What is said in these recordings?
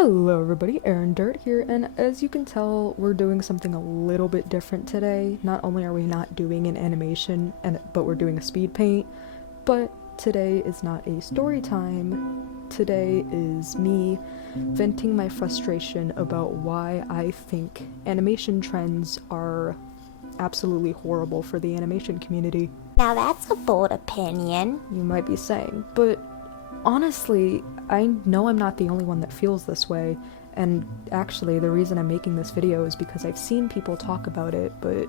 Hello everybody, Aaron Dirt here, and as you can tell, we're doing something a little bit different today. Not only are we not doing an animation, but we're doing a speed paint, but today is not a story time. Today is me venting my frustration about why I think animation trends are absolutely horrible for the animation community. Now that's a bold opinion. You might be saying, but honestly, I know I'm not the only one that feels this way, and actually the reason I'm making this video is because I've seen people talk about it, but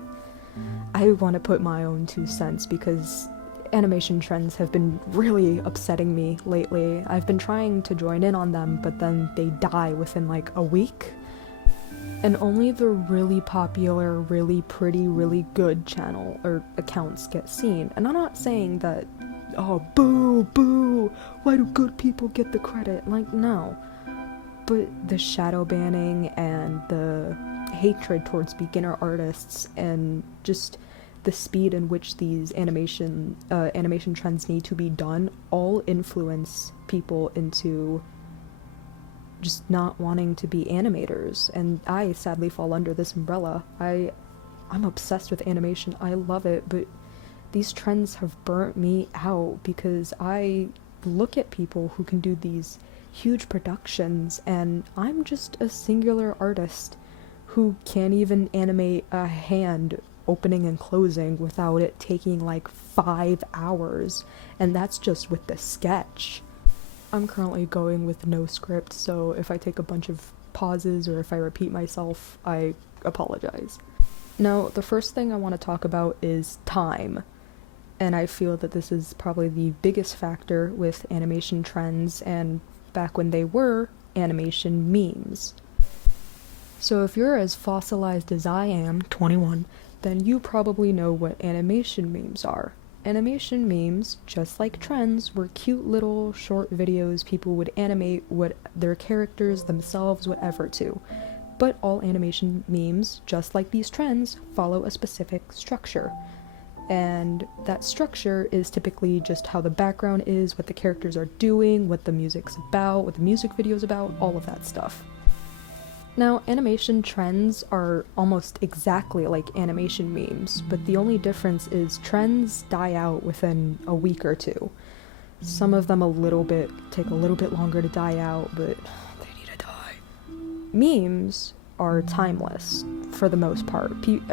I want to put my own 2 cents because animation trends have been really upsetting me lately. I've been trying to join in on them, but then they die within like a week, and only the really popular, really pretty, really good channel or accounts get seen. And I'm not saying that, oh, boo, boo, why do good people get the credit? Like, no. But the shadow banning and the hatred towards beginner artists and just the speed in which these animation trends need to be done all influence people into just not wanting to be animators. And I sadly fall under this umbrella. I'm obsessed with animation. I love it, but these trends have burnt me out because I look at people who can do these huge productions and I'm just a singular artist who can't even animate a hand opening and closing without it taking like 5 hours, and that's just with the sketch. I'm currently going with no script, so if I take a bunch of pauses or if I repeat myself, I apologize. Now, the first thing I want to talk about is time. And I feel that this is probably the biggest factor with animation trends and back when they were animation memes. So if you're as fossilized as I am, 21, then you probably know what animation memes are. Animation memes, just like trends, were cute little short videos people would animate what their characters themselves would ever to. But all animation memes, just like these trends, follow a specific structure. And that structure is typically just how the background is, what the characters are doing, what the music's about, what the music video's about, all of that stuff. Now, animation trends are almost exactly like animation memes, but the only difference is trends die out within a week or two. Some of them take a little bit longer to die out, but they need to die. Memes are timeless for the most part.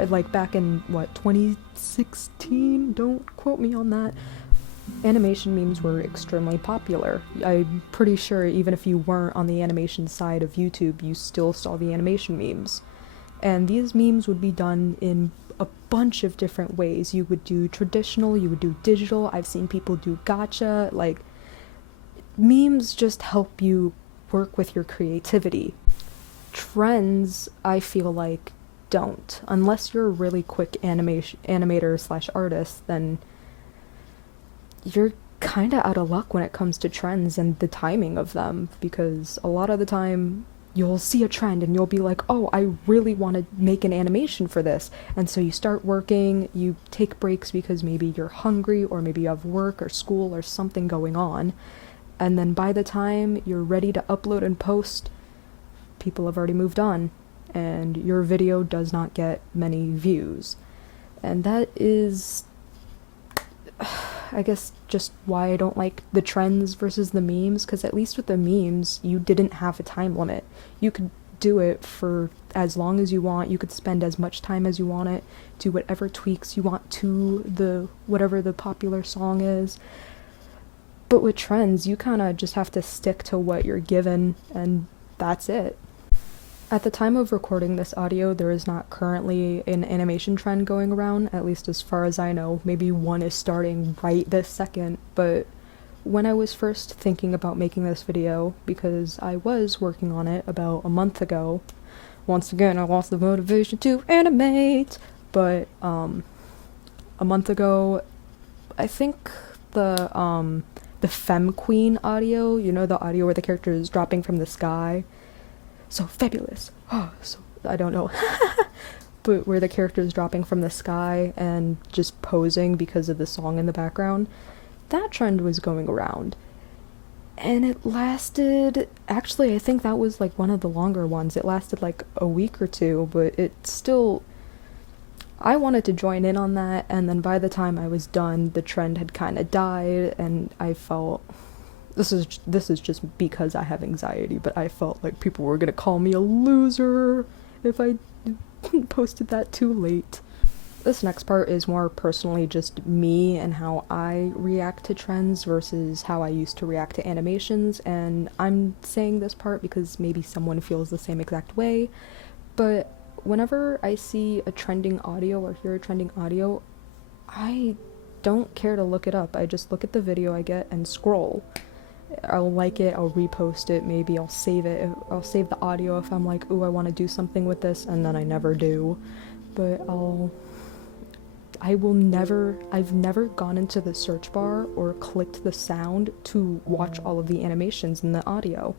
Like back in 2016, don't quote me on that, animation memes were extremely popular. I'm pretty sure even if you weren't on the animation side of YouTube, you still saw the animation memes. And these memes would be done in a bunch of different ways. You would do traditional, you would do digital. I've seen people do gacha. Like, memes just help you work with your creativity. Trends, I feel like, don't. Unless you're a really quick animator / artist, then you're kinda out of luck when it comes to trends and the timing of them, because a lot of the time you'll see a trend and you'll be like, oh, I really want to make an animation for this, and so you start working, you take breaks because maybe you're hungry or maybe you have work or school or something going on, and then by the time you're ready to upload and post, people have already moved on and your video does not get many views. And that is, I guess, just why I don't like the trends versus the memes, because at least with the memes, you didn't have a time limit. You could do it for as long as you want, you could spend as much time as you want it, do whatever tweaks you want to whatever the popular song is. But with trends, you kind of just have to stick to what you're given, and that's it. At the time of recording this audio, there is not currently an animation trend going around, at least as far as I know. Maybe one is starting right this second, but when I was first thinking about making this video, because I was working on it about a month ago, once again I lost the motivation to animate, but a month ago, I think the Femme Queen audio, you know, the audio where the character is dropping from the sky, so fabulous. Oh, so I don't know. But where the character is dropping from the sky and just posing because of the song in the background, that trend was going around. And it lasted, actually, I think that was like one of the longer ones. It lasted like a week or two, but it still, I wanted to join in on that, and then by the time I was done, the trend had kind of died, and I felt, this is just because I have anxiety, but I felt like people were gonna call me a loser if I posted that too late. This next part is more personally just me and how I react to trends versus how I used to react to animations, and I'm saying this part because maybe someone feels the same exact way, but whenever I see a trending audio or hear a trending audio, I don't care to look it up. I just look at the video I get and scroll. I'll like it, I'll repost it, maybe I'll save it. I'll save the audio if I'm like, ooh, I want to do something with this, and then I never do. But I've never gone into the search bar or clicked the sound to watch all of the animations in the audio.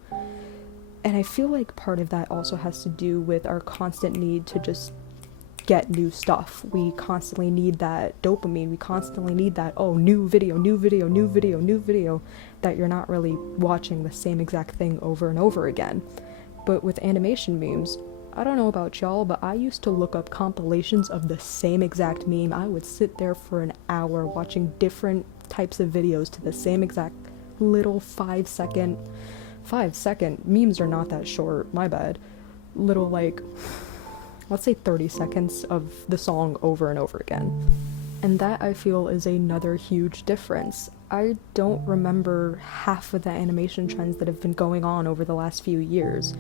And I feel like part of that also has to do with our constant need to just get new stuff. We constantly need that dopamine. We constantly need that, oh, new video, that you're not really watching the same exact thing over and over again. But with animation memes, I don't know about y'all, but I used to look up compilations of the same exact meme. I would sit there for an hour watching different types of videos to the same exact little 5-second memes are not that short, my bad, little, like, let's say 30 seconds of the song over and over again. And that, I feel, is another huge difference. I don't remember half of the animation trends that have been going on over the last few years.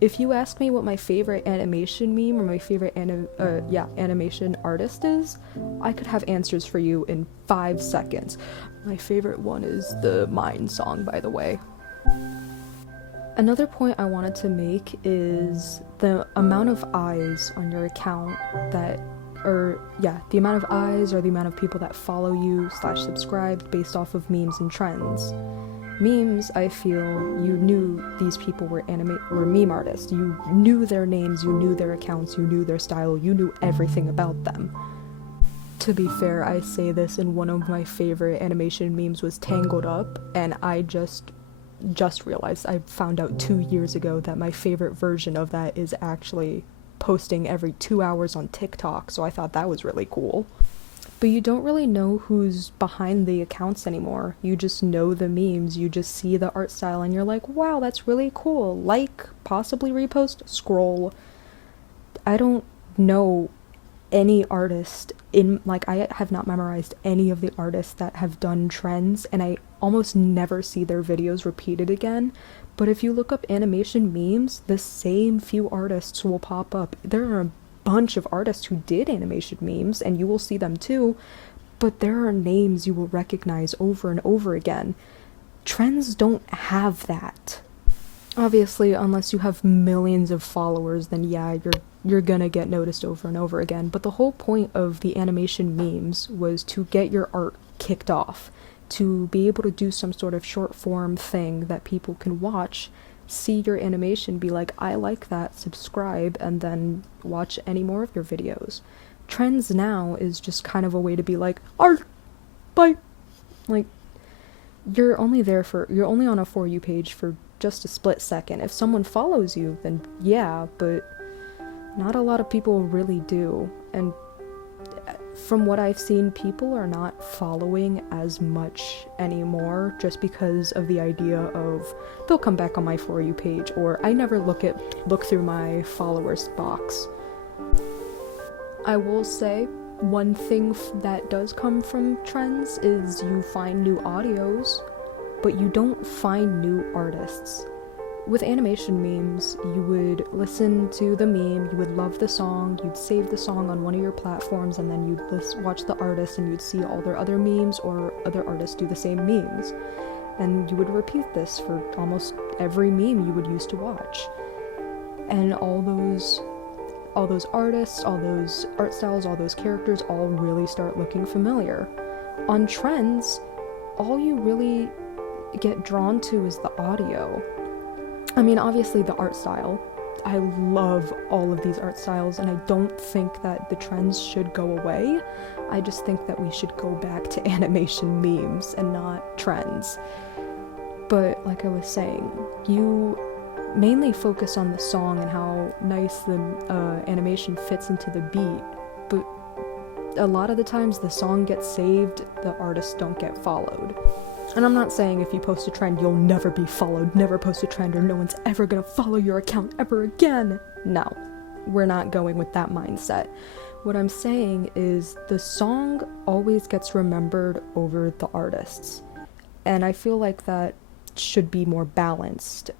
If you ask me what my favorite animation meme or my favorite animation artist is, I could have answers for you in 5 seconds. My favorite one is the Mine song, by the way. Another point I wanted to make is the amount of eyes on your account the amount of eyes or the amount of people that follow you / subscribe based off of memes and trends. Memes, I feel, you knew these people were meme artists. You knew their names, you knew their accounts, you knew their style, you knew everything about them. To be fair, I say this, in one of my favorite animation memes was Tangled Up, and I just realized, I found out 2 years ago that my favorite version of that is actually posting every 2 hours on TikTok, so I thought that was really cool. But you don't really know who's behind the accounts anymore. You just know the memes, you just see the art style, and you're like, wow, that's really cool. Like, possibly repost, scroll. I don't know any artist I have not memorized any of the artists that have done trends, and I almost never see their videos repeated again. But if you look up animation memes, the same few artists will pop up. There are a bunch of artists who did animation memes, and you will see them too, but there are names you will recognize over and over again. Trends don't have that. Obviously, unless you have millions of followers, then yeah, you're gonna get noticed over and over again. But the whole point of the animation memes was to get your art kicked off, to be able to do some sort of short form thing that people can watch, see your animation, be like, I like that, subscribe, and then watch any more of your videos. Trends now is just kind of a way to be like, art, bye. Like, you're only on a For You page for just a split second. If someone follows you, then yeah, but not a lot of people really do. And from what I've seen, people are not following as much anymore just because of the idea of they'll come back on my For You page, or I never look through my followers box. I will say one thing that does come from trends is you find new audios, but you don't find new artists. With animation memes, you would listen to the meme, you would love the song, you'd save the song on one of your platforms, and then you'd watch the artist and you'd see all their other memes or other artists do the same memes. And you would repeat this for almost every meme you would use to watch. And all those artists, all those art styles, all those characters all really start looking familiar. On trends, all you really get drawn to is the audio. I mean, obviously the art style. I love all of these art styles, and I don't think that the trends should go away. I just think that we should go back to animation memes and not trends. But like I was saying, you mainly focus on the song and how nice the animation fits into the beat, but a lot of the times the song gets saved, the artists don't get followed. And I'm not saying if you post a trend you'll never be followed, never post a trend or no one's ever gonna follow your account ever again. No, we're not going with that mindset. What I'm saying is the song always gets remembered over the artists. And I feel like that should be more balanced.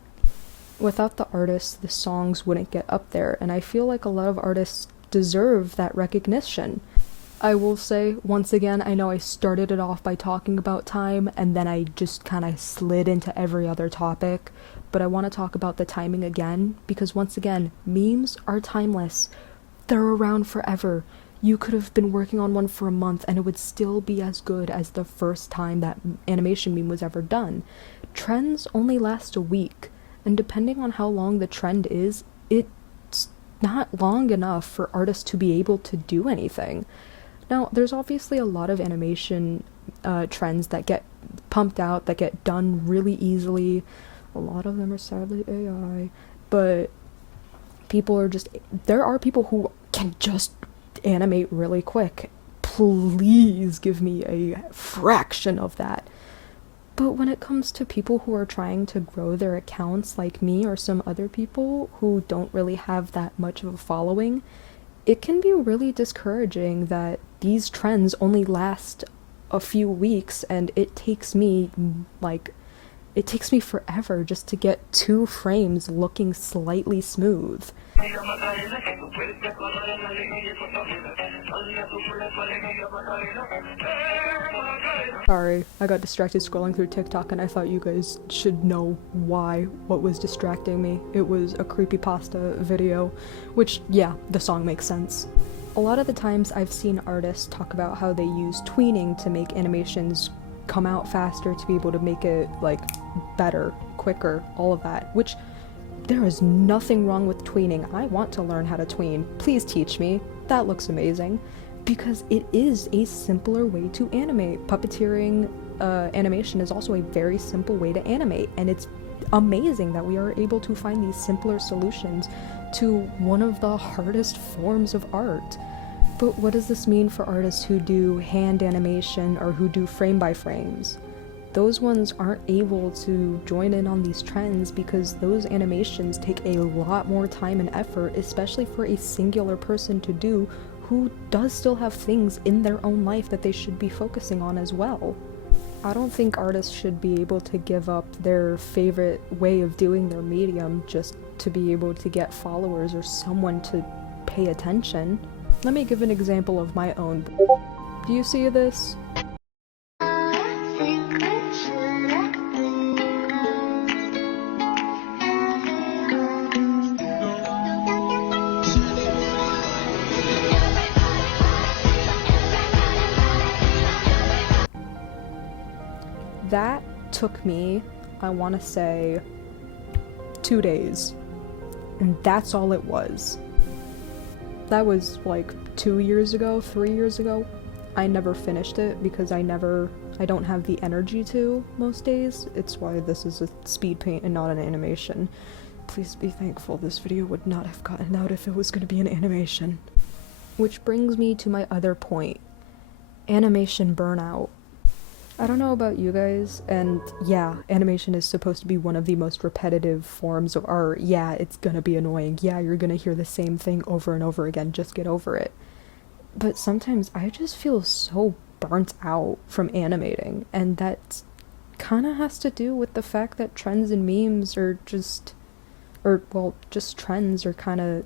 Without the artists, the songs wouldn't get up there, and I feel like a lot of artists deserve that recognition. I will say, once again, I know I started it off by talking about time, and then I just kind of slid into every other topic, but I want to talk about the timing again, because once again, memes are timeless. They're around forever. You could have been working on one for a month, and it would still be as good as the first time that animation meme was ever done. Trends only last a week, and depending on how long the trend is, it's not long enough for artists to be able to do anything. Now, there's obviously a lot of animation trends that get pumped out, that get done really easily. A lot of them are sadly AI, but there are people who can just animate really quick. Please give me a fraction of that. But when it comes to people who are trying to grow their accounts like me or some other people who don't really have that much of a following, it can be really discouraging that these trends only last a few weeks, and it takes me forever just to get 2 frames looking slightly smooth. Sorry, I got distracted scrolling through TikTok and I thought you guys should know what was distracting me. It was a creepypasta video, which, yeah, the song makes sense. A lot of the times I've seen artists talk about how they use tweening to make animations come out faster, to be able to make it, better, quicker, all of that, which there is nothing wrong with tweening. I want to learn how to tween. Please teach me. That looks amazing. Because it is a simpler way to animate. Puppeteering animation is also a very simple way to animate, and it's amazing that we are able to find these simpler solutions to one of the hardest forms of art. But what does this mean for artists who do hand animation or who do frame by frames? Those ones aren't able to join in on these trends because those animations take a lot more time and effort, especially for a singular person to do who does still have things in their own life that they should be focusing on as well. I don't think artists should be able to give up their favorite way of doing their medium just to be able to get followers or someone to pay attention. Let me give an example of my own. Do you see this? That took me, I want to say, 2 days. And that's all it was. That was 2 years ago, 3 years ago. I never finished it because I don't have the energy to most days. It's why this is a speed paint and not an animation. Please be thankful this video would not have gotten out if it was going to be an animation. Which brings me to my other point. Animation burnout. I don't know about you guys, and yeah, animation is supposed to be one of the most repetitive forms of art. Yeah, it's gonna be annoying. Yeah, you're gonna hear the same thing over and over again. Just get over it. But sometimes I just feel so burnt out from animating, and that kind of has to do with the fact that trends and memes are just trends are kind of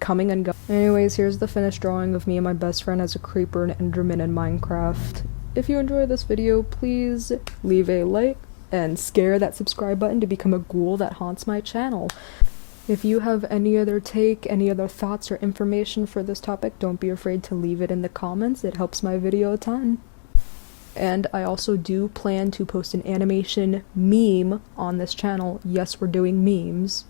coming and going. Anyways, here's the finished drawing of me and my best friend as a creeper and enderman in Minecraft. If you enjoyed this video, please leave a like and scare that subscribe button to become a ghoul that haunts my channel. If you have any other take, any other thoughts or information for this topic, don't be afraid to leave it in the comments. It helps my video a ton. And I also do plan to post an animation meme on this channel. Yes, we're doing memes.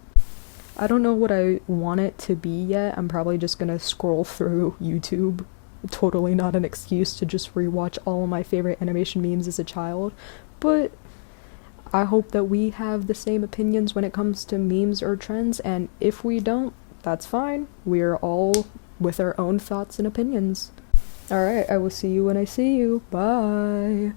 I don't know what I want it to be yet. I'm probably just gonna scroll through YouTube. Totally not an excuse to just rewatch all of my favorite animation memes as a child, but I hope that we have the same opinions when it comes to memes or trends, and if we don't, that's fine. We're all with our own thoughts and opinions. Alright, I will see you when I see you. Bye.